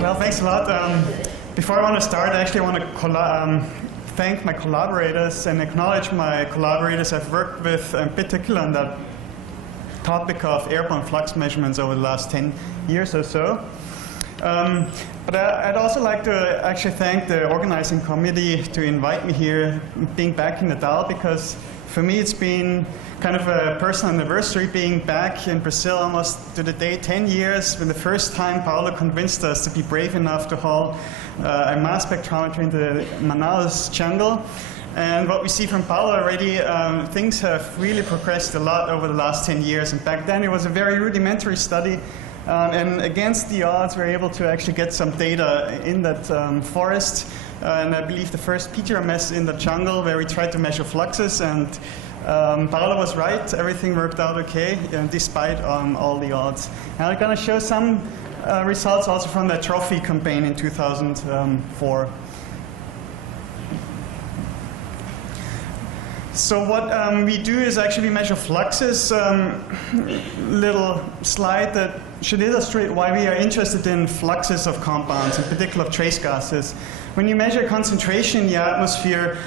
Well, thanks a lot. Before I want to start, I actually want to thank my collaborators and acknowledge my collaborators I've worked with, in particular on that topic of airborne flux measurements over the last 10 years or so. But I'd also like to actually thank the organizing committee to invite me here, being back in Natal, because for me it's been kind of a personal anniversary being back in Brazil almost to the day 10 years when the first time Paulo convinced us to be brave enough to haul a mass spectrometer into the Manaus jungle. And what we see from Paulo already, things have really progressed a lot over the last 10 years. And back then it was a very rudimentary study. And against the odds, we were able to actually get some data in that forest. And I believe the first PTRMS in the jungle where we tried to measure fluxes. And Karl was right. Everything worked out okay, despite all the odds. And I'm going to show some results also from the trophy campaign in 2004. So what we do is actually we measure fluxes. Little slide that should illustrate why we are interested in fluxes of compounds, in particular of trace gases. When you measure concentration in the atmosphere,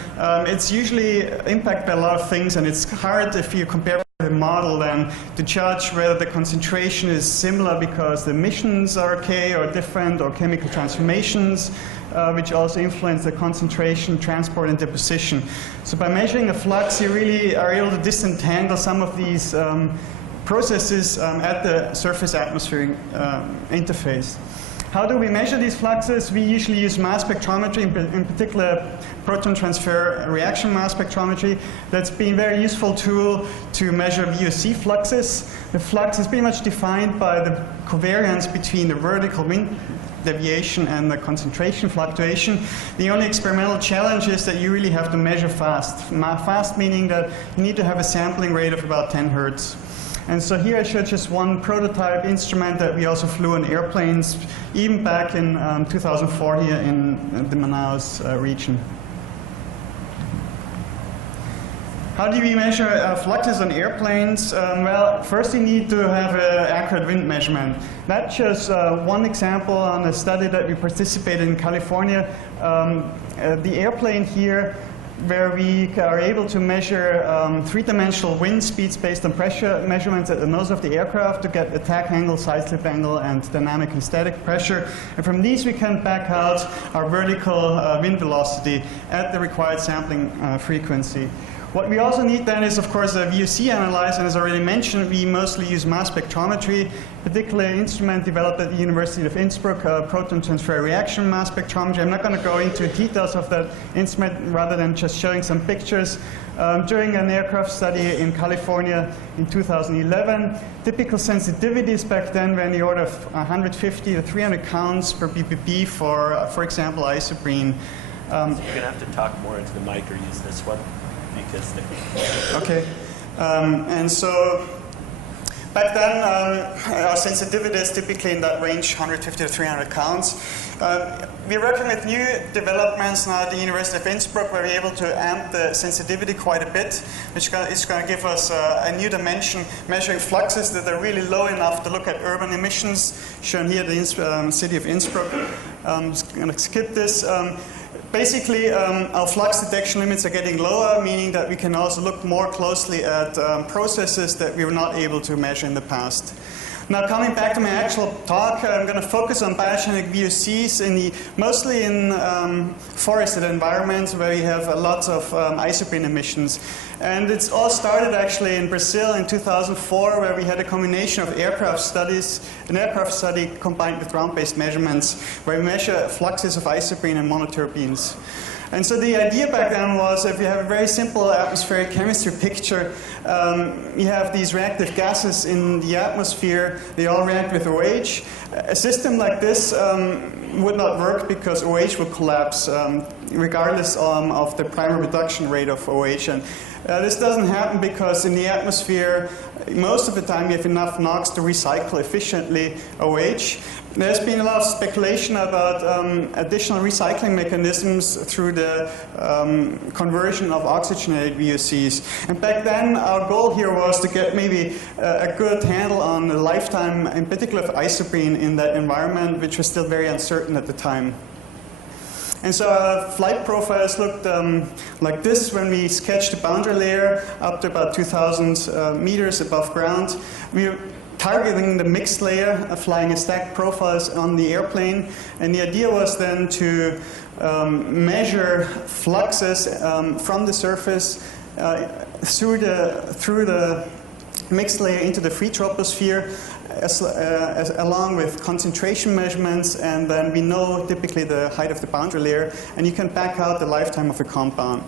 it's usually impacted by a lot of things, and it's hard if you compare the model then to judge whether the concentration is similar because the emissions are okay or different, or chemical transformations, which also influence the concentration, transport, and deposition. So by measuring a flux, you really are able to disentangle some of these processes at the surface atmospheric interface. How do we measure these fluxes? We usually use mass spectrometry, in particular proton transfer reaction mass spectrometry. That's been a very useful tool to measure VOC fluxes. The flux is pretty much defined by the covariance between the vertical wind deviation and the concentration fluctuation. The only experimental challenge is that you really have to measure fast. Fast meaning that you need to have a sampling rate of about 10 Hertz. And so here I showed just one prototype instrument that we also flew on airplanes, even back in 2004 here in the Manaus region. How do we measure fluxes on airplanes? Well, first you need to have an accurate wind measurement. That shows one example on a study that we participated in California. The airplane here, where we are able to measure three-dimensional wind speeds based on pressure measurements at the nose of the aircraft to get attack angle, side slip angle, and dynamic and static pressure. And from these we can back out our vertical wind velocity at the required sampling frequency. What we also need then is, of course, a VOC analyzer, and as already mentioned, we mostly use mass spectrometry, particularly an instrument developed at the University of Innsbruck, proton transfer reaction mass spectrometry. I'm not going to go into details of that instrument, rather than just showing some pictures. During an aircraft study in California in 2011, typical sensitivities back then were in the order of 150 to 300 counts per ppb for example, isoprene. So you're going to have to talk more into the mic or use this one. Okay, and so back then our sensitivity is typically in that range, 150 to 300 counts. We're working with new developments now at the University of Innsbruck, where we're able to amp the sensitivity quite a bit, which is going to give us a new dimension, measuring fluxes that are really low enough to look at urban emissions, shown here at the city of Innsbruck. I'm just going to skip this. Basically, our flux detection limits are getting lower, meaning that we can also look more closely at processes that we were not able to measure in the past. Now, coming back to my actual talk, I'm going to focus on biogenic VOCs, mostly in forested environments where we have lots of isoprene emissions. And it's all started actually in Brazil in 2004, where we had a combination of aircraft studies, an aircraft study combined with ground-based measurements, where we measure fluxes of isoprene and monoterpenes. And so the idea back then was, if you have a very simple atmospheric chemistry picture, you have these reactive gases in the atmosphere, they all react with OH. A system like this would not work because OH would collapse regardless of the primary reduction rate of OH. And This doesn't happen because in the atmosphere, most of the time you have enough NOx to recycle efficiently OH. There's been a lot of speculation about additional recycling mechanisms through the conversion of oxygenated VOCs. And back then, our goal here was to get maybe a good handle on the lifetime, in particular of isoprene in that environment, which was still very uncertain at the time. And so our flight profiles looked like this when we sketched the boundary layer up to about 2,000 meters above ground. We were targeting the mixed layer, flying a stacked profiles on the airplane. And the idea was then to measure fluxes from the surface through the mixed layer into the free troposphere, along with concentration measurements, and then we know typically the height of the boundary layer, and you can back out the lifetime of a compound.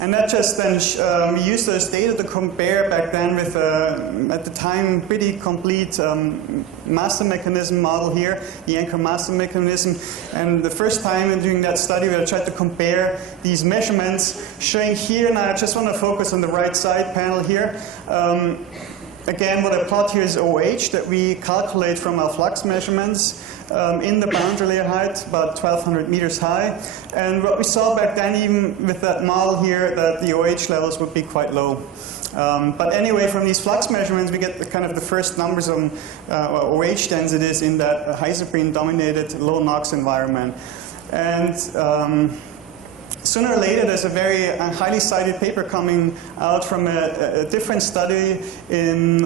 And that just then, we used those data to compare back then with, at the time, pretty complete master mechanism model here, the anchor master mechanism. And the first time in doing that study, we tried to compare these measurements, showing here, and I just want to focus on the right side panel here. Again, what I plot here is OH that we calculate from our flux measurements in the boundary layer height, about 1,200 meters high. And what we saw back then, even with that model here, that the OH levels would be quite low. But anyway, from these flux measurements, we get the kind of the first numbers on OH densities in that isoprene-dominated low NOx environment. And sooner or later, there's a very highly cited paper coming out from a different study in,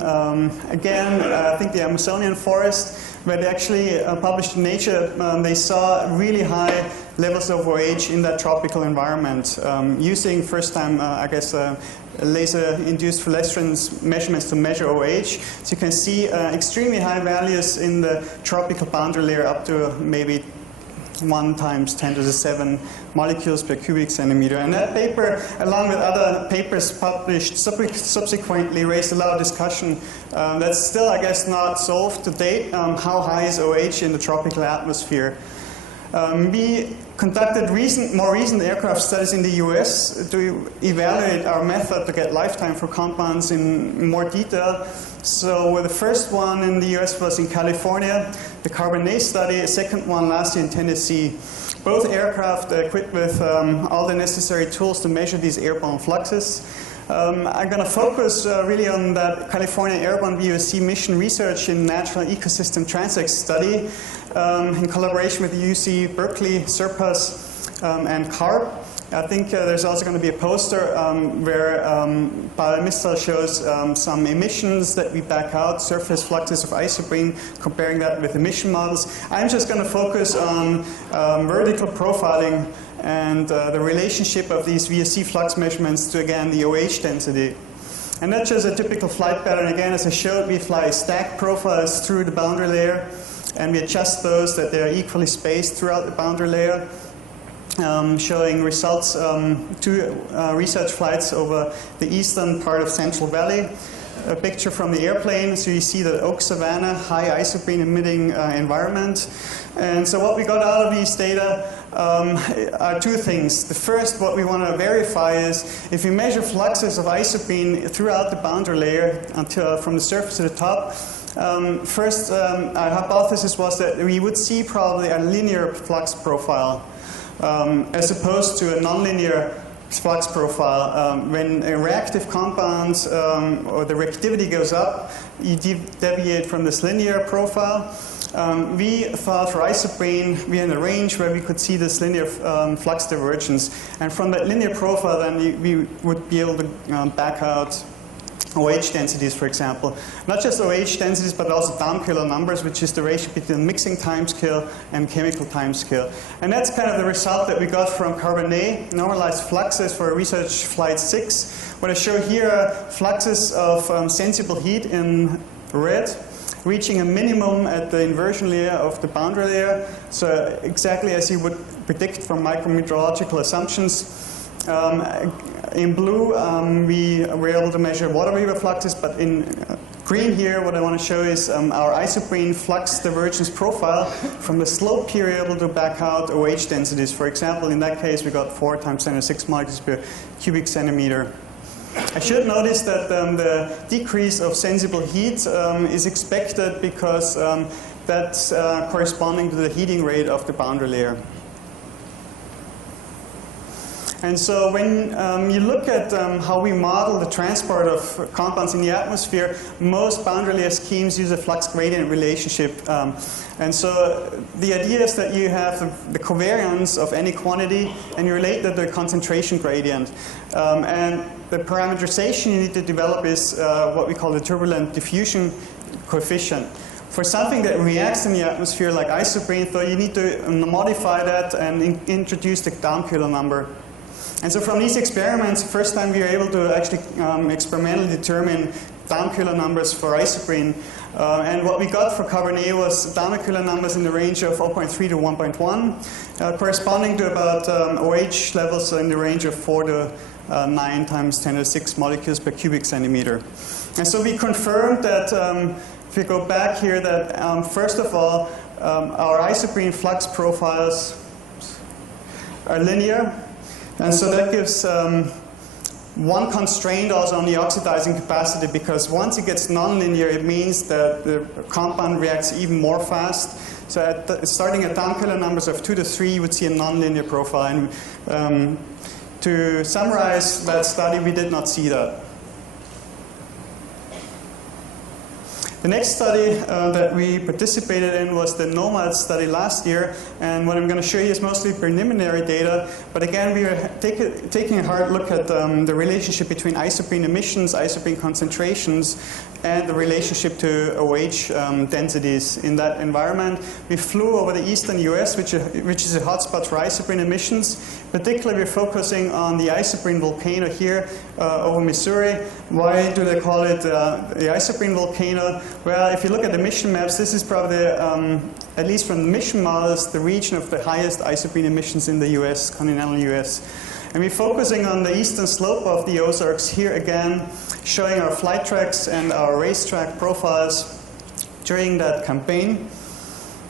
again, I think the Amazonian forest, where they actually published in Nature. They saw really high levels of OH in that tropical environment, using first time, I guess, laser-induced fluorescence measurements to measure OH. So you can see extremely high values in the tropical boundary layer, up to maybe 1 times 10 to the 7 molecules per cubic centimeter. And that paper, along with other papers published subsequently, raised a lot of discussion. That's still, I guess, not solved to date. How high is OH in the tropical atmosphere? We conducted more recent aircraft studies in the US to evaluate our method to get lifetime for compounds in more detail. So the first one in the US was in California, the Carbonate study, a second one last year in Tennessee. Both aircraft equipped with all the necessary tools to measure these airborne fluxes. I'm going to focus really on that California Airborne BVOC mission research in natural ecosystem Transects study in collaboration with UC Berkeley, Serpas, and Karl. I think there's also going to be a poster where Mistal shows some emissions that we back out, surface fluxes of isoprene, comparing that with emission models. I'm just going to focus on vertical profiling and the relationship of these VOC flux measurements to, again, the OH density. And that's just a typical flight pattern. Again, as I showed, we fly stacked profiles through the boundary layer, and we adjust those that they're equally spaced throughout the boundary layer. Showing results, 2 research flights over the eastern part of Central Valley. A picture from the airplane, so you see the oak savanna, high isoprene emitting environment. And so what we got out of these data are 2 things. The first, what we want to verify is if we measure fluxes of isoprene throughout the boundary layer until from the surface to the top, first, our hypothesis was that we would see probably a linear flux profile. As opposed to a nonlinear flux profile. When a reactive compound or the reactivity goes up, you deviate from this linear profile. We thought for isoprene, we had a range where we could see this linear flux divergence. And from that linear profile, then we would be able to back out OH densities, for example. Not just OH densities, but also Dampkiller numbers, which is the ratio between mixing timescale and chemical timescale. And that's kind of the result that we got from Carbonate, normalized fluxes for research flight 6. What I show here are fluxes of sensible heat in red, reaching a minimum at the inversion layer of the boundary layer. So exactly as you would predict from micrometeorological assumptions. In blue, we were able to measure water vapor fluxes, but in green here, what I want to show is our isoprene flux divergence profile. From the slope here, we're able to back out OH densities. For example, in that case, we got 4 × 10⁶ molecules per cubic centimeter. I should notice that the decrease of sensible heat is expected because that's corresponding to the heating rate of the boundary layer. And so when you look at how we model the transport of compounds in the atmosphere, most boundary layer schemes use a flux gradient relationship. And so the idea is that you have the covariance of any quantity and you relate that to the concentration gradient. And the parameterization you need to develop is what we call the turbulent diffusion coefficient. For something that reacts in the atmosphere like isoprene, though, you need to modify that and introduce the Darmköhler number. And so from these experiments, the first time we were able to actually experimentally determine Darmköhler numbers for isoprene. And what we got for Cabernet was Darmköhler numbers in the range of 0.3 to 1.1, corresponding to about OH levels in the range of 4 to 9 × 10⁶ molecules per cubic centimeter. And so we confirmed that, if we go back here, that first of all, our isoprene flux profiles are linear. And so that gives one constraint also on the oxidizing capacity, because once it gets nonlinear, it means that the compound reacts even more fast. So starting at Darmköhler numbers of 2 to 3, you would see a nonlinear profile. And to summarize that study, we did not see that. The next study that we participated in was the NOMAD study last year, and what I'm going to show you is mostly preliminary data, but again we are taking a hard look at the relationship between isoprene emissions, isoprene concentrations, and the relationship to OH densities in that environment. We flew over the eastern US, which is a hotspot for isoprene emissions. Particularly we're focusing on the isoprene volcano here over Missouri. Why do they call it the isoprene volcano? Well, if you look at the emission maps, this is probably, at least from the emission models, the region of the highest isoprene emissions in the US, continental US. And we're focusing on the eastern slope of the Ozarks here again, showing our flight tracks and our racetrack profiles during that campaign.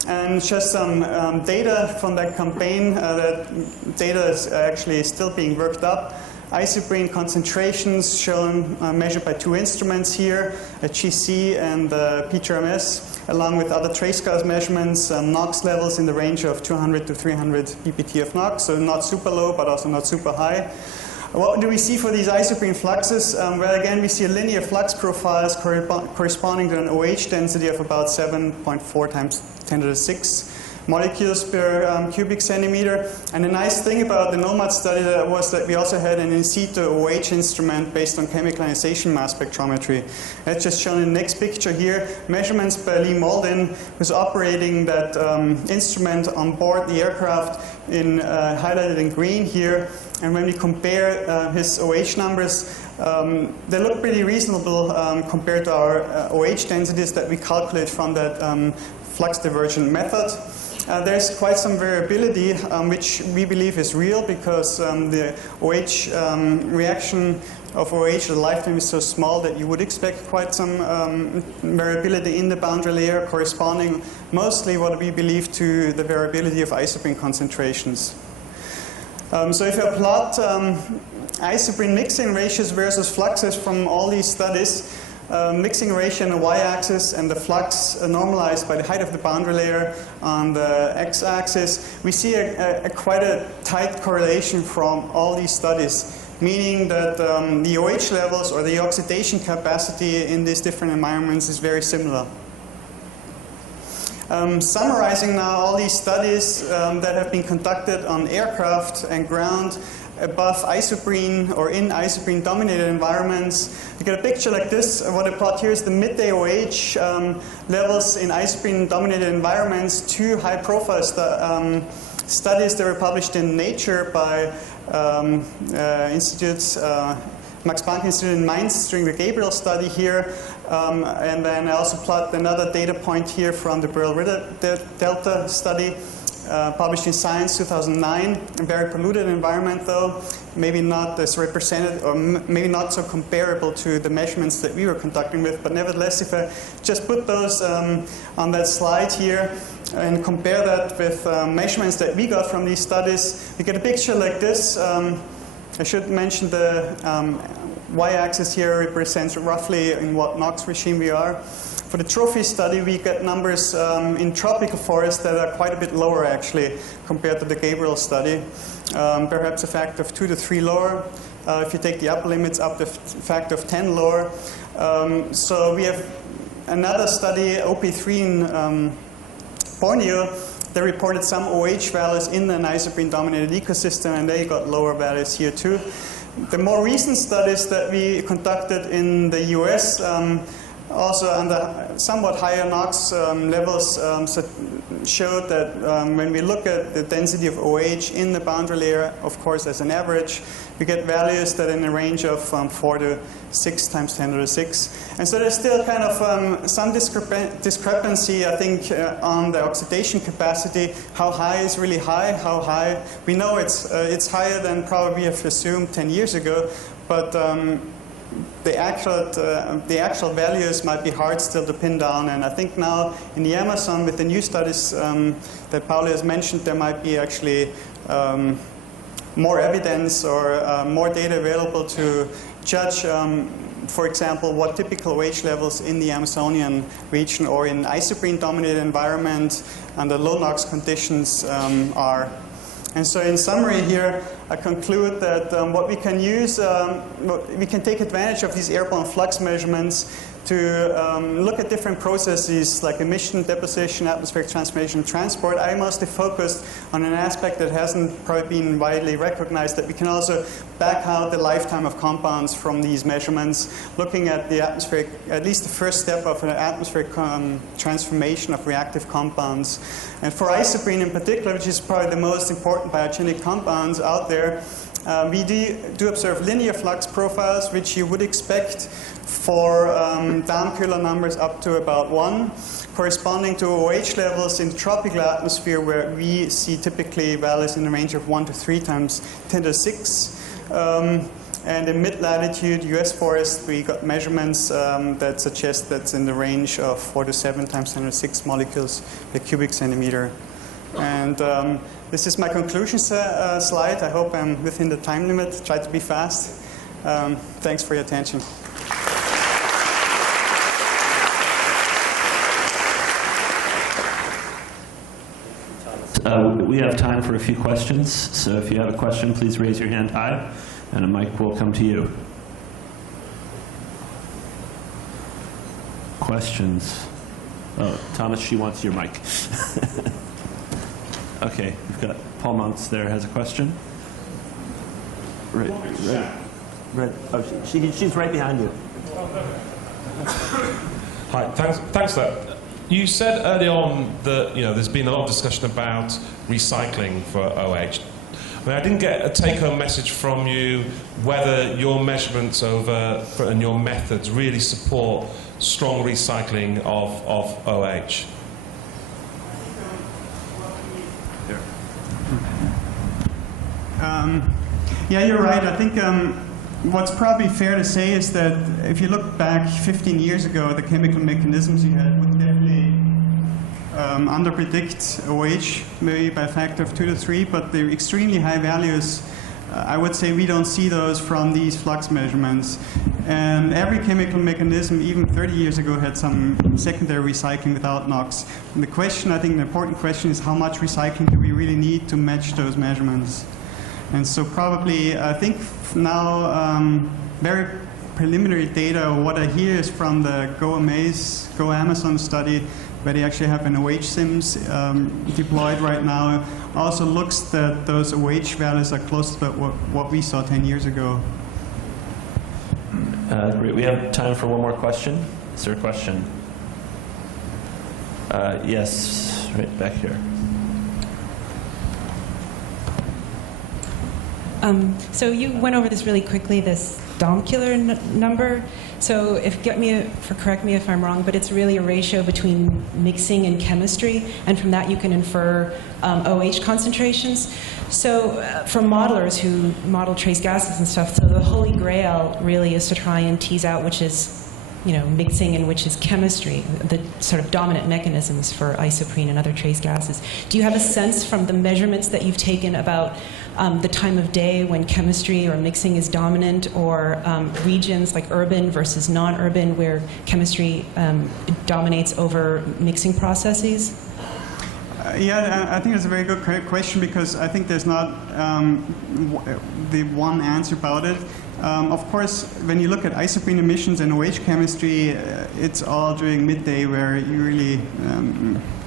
And just some data from that campaign. That data is actually still being worked up. Isoprene concentrations shown measured by 2 instruments here, a GC and PTRMS, along with other trace gas measurements, NOx levels in the range of 200 to 300 ppt of NOx, so not super low but also not super high. What do we see for these isoprene fluxes? Well, again, we see a linear flux profiles corresponding to an OH density of about 7.4 × 10⁶ molecules per cubic centimeter. And the nice thing about the NOMAD study was that we also had an in situ OH instrument based on chemical ionization mass spectrometry. That's just shown in the next picture here. Measurements by Lee Malden, who's operating that instrument on board the aircraft, highlighted in green here. And when we compare his OH numbers, they look pretty reasonable compared to our OH densities that we calculate from that flux divergent method. There's quite some variability, which we believe is real because the OH reaction of OH, the lifetime is so small that you would expect quite some variability in the boundary layer, corresponding mostly what we believe to the variability of isoprene concentrations. So if you plot isoprene mixing ratios versus fluxes from all these studies, mixing ratio on the y-axis and the flux normalized by the height of the boundary layer on the x-axis, we see quite a tight correlation from all these studies, meaning that the OH levels or the oxidation capacity in these different environments is very similar. Summarizing now all these studies that have been conducted on aircraft and ground above isoprene or in isoprene dominated environments, you get a picture like this. What I plot here is the midday OH levels in isoprene dominated environments. 2 high profile studies that were published in Nature by institutes, Max Planck Institute in Mainz during the Gabriel study here. And then I also plot another data point here from the Brill-Ritter Delta study, published in Science 2009, a very polluted environment though. maybe not as represented or maybe not so comparable to the measurements that we were conducting with, but nevertheless, if I just put those on that slide here and compare that with measurements that we got from these studies, we get a picture like this. I should mention the y-axis here represents roughly in what NOx regime we are. For the trophy study, we get numbers in tropical forests that are quite a bit lower, actually, compared to the Gabriel study. Perhaps a factor of 2 to 3 lower. If you take the upper limits, up to a factor of 10 lower. So we have another study, OP3 in Borneo. They reported some OH values in an isoprene-dominated ecosystem, and they got lower values here too. The more recent studies that we conducted in the US, also under somewhat higher NOx levels, showed that when we look at the density of OH in the boundary layer, of course as an average, we get values that are in the range of 4 to 6 times 10 to the 6. And so there's still kind of some discrepancy, I think, on the oxidation capacity. How high is really high? How high? We know it's higher than probably we have assumed 10 years ago, but the actual values might be hard still to pin down, and I think now in the Amazon with the new studies that Pauli has mentioned, there might be actually more evidence or more data available to judge, for example, what typical OH levels in the Amazonian region or in isoprene-dominated environment under low NOx conditions are. And so in summary here, I conclude that what we can use, we can take advantage of these airborne flux measurements to look at different processes like emission, deposition, atmospheric transformation, transport. I mostly focused on an aspect that hasn't probably been widely recognized, that we can also back out the lifetime of compounds from these measurements, looking at the atmospheric, at least the first step of an atmospheric transformation of reactive compounds. And for isoprene in particular, which is probably the most important biogenic compounds out there, we do observe linear flux profiles, which you would expect for down-Köhler numbers up to about 1, corresponding to OH levels in the tropical atmosphere, where we see typically values in the range of 1 to 3 times 10 to the 6. And in mid-latitude US forest, we got measurements that suggest that's in the range of 4 to 7 times 10 to the 6 molecules per cubic centimeter. And this is my conclusion slide. I hope I'm within the time limit. Try to be fast. Thanks for your attention. We have time for a few questions, so if you have a question, please raise your hand high, and a mic will come to you. Questions? Oh, Thomas, she wants your mic. Okay, we've got Paul Mounts there has a question. Right. Oh, she's right behind you. Hi, thanks for that. You said early on that there's been a lot of discussion about recycling for OH. I mean, I didn't get a take-home message from you whether your measurements and your methods really support strong recycling of OH. Yeah, you're right. I think what's probably fair to say is that if you look back 15 years ago, the chemical mechanisms you had would definitely underpredict OH, maybe by a factor of 2 to 3, but the extremely high values, I would say we don't see those from these flux measurements. And every chemical mechanism, even 30 years ago, had some secondary recycling without NOx. And the question, I think the important question is how much recycling do we really need to match those measurements? And so probably, I think now, very preliminary data, what I hear is from the Go Amazon study, where they actually have an OH SIMS deployed right now, also looks that those OH values are close to what we saw 10 years ago. Great. We have time for one more question. Is there a question? Yes, right back here. So you went over this really quickly, this down-Köhler number. So correct me if I'm wrong, but it's really a ratio between mixing and chemistry, and from that you can infer OH concentrations. So for modelers who model trace gases and stuff, so the holy grail really is to try and tease out which is mixing and which is chemistry, the sort of dominant mechanisms for isoprene and other trace gases. Do you have a sense from the measurements that you've taken about the time of day when chemistry or mixing is dominant, or regions like urban versus non-urban where chemistry dominates over mixing processes? Yeah, I think it's a very good question, because I think there's not the one answer about it. Of course, when you look at isoprene emissions and OH chemistry, it's all during midday where usually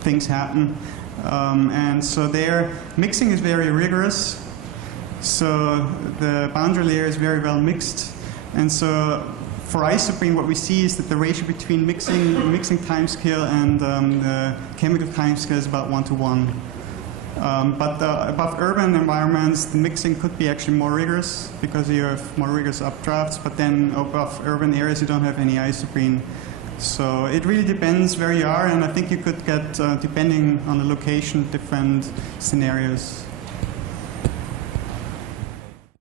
things happen. And so there, mixing is very rigorous. So the boundary layer is very well mixed. And so for isoprene, what we see is that the ratio between mixing timescale and the chemical timescale is about 1:1. But above urban environments, the mixing could be actually more rigorous because you have more rigorous updrafts, but then above urban areas you don't have any isoprene. So it really depends where you are, and I think you could get, depending on the location, different scenarios.